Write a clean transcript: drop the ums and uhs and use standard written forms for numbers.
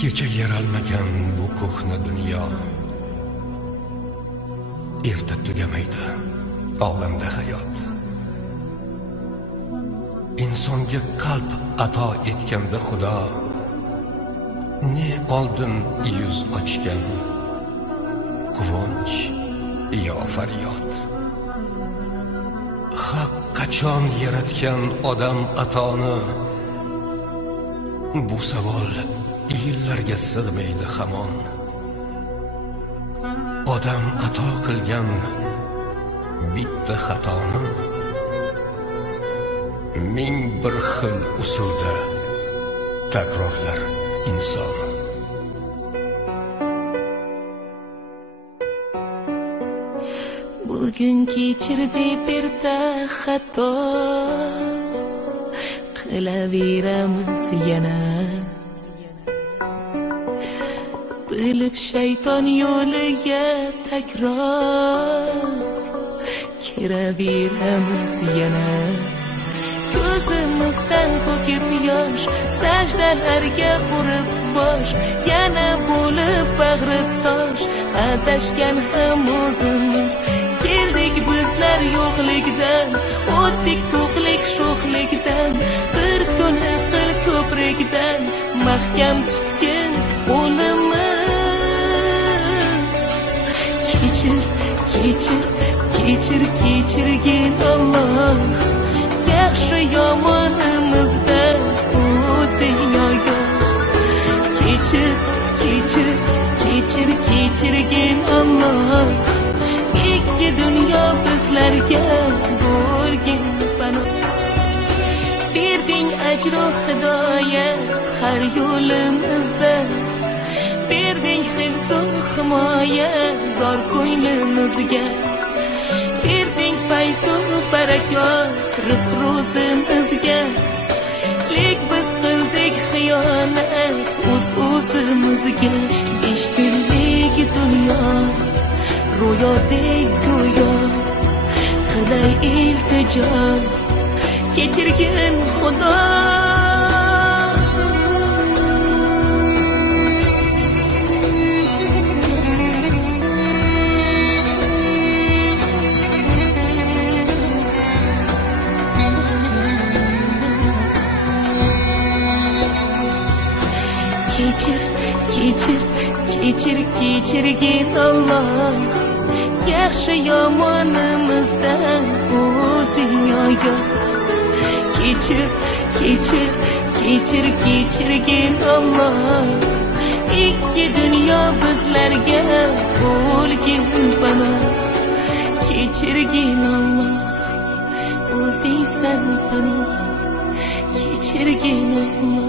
Kecha yaralmagan bu ko'hna dunyo erta tugamaydi olamda hayot. Insonga qalb ato etganda Xudo ne oldin yuz ochgan quvonch yo faryod. Haq qachon yaratgan odam atoni? Bu savol yillarga sig'maydi hamon. Odam ato qilgan bitta xatoni ming bir xil usulda takrorlar inson. Bugun kechirdi birta xato, qilaveramiz yana. Bilib shayton yo'liga takror kiraveramiz yana. Ko'zimizdan to'kib yosh, sajdalarga urib bosh, yana bo'lib bag'ri tosh. Adashgan ham o'zimiz, keldik bizlar yo'qlikdan, o'tdik to'qlik sho'xlikdan. Bir kuni qil ko'prikdan mahkam tutgan o'limiz. Kechir, kechir, kechir, kechirgin Alloh. Yaxshi yomonimizda o'zing ogoh. Kechir, kechir, kechir, kechirgin Alloh. Ikki dunyo bizlarga bo'lgin panoh. Berding ajru hidoyat har yo'limizda, berding hifz-u himoya zor ko'nglimizga. Berding fayz-u barakot rizq ro'zimizga. Lek biz qildik xiyonat o'z-o'zimizga. 5 kunlik dunyo ro'yodek go'yo, qilay iltijo kechirgin Xudo. Kechir, kechir, kechir, kechirgin Alloh. Yaxshi yomonimizdan o'zing ogoh. Kechir, kechir, kechir, kechirgin Alloh. Ikki dunyo bizlarga bo'lgin panoh. Kechirgin Alloh, o'zingsan panoh. Kechirgin Alloh.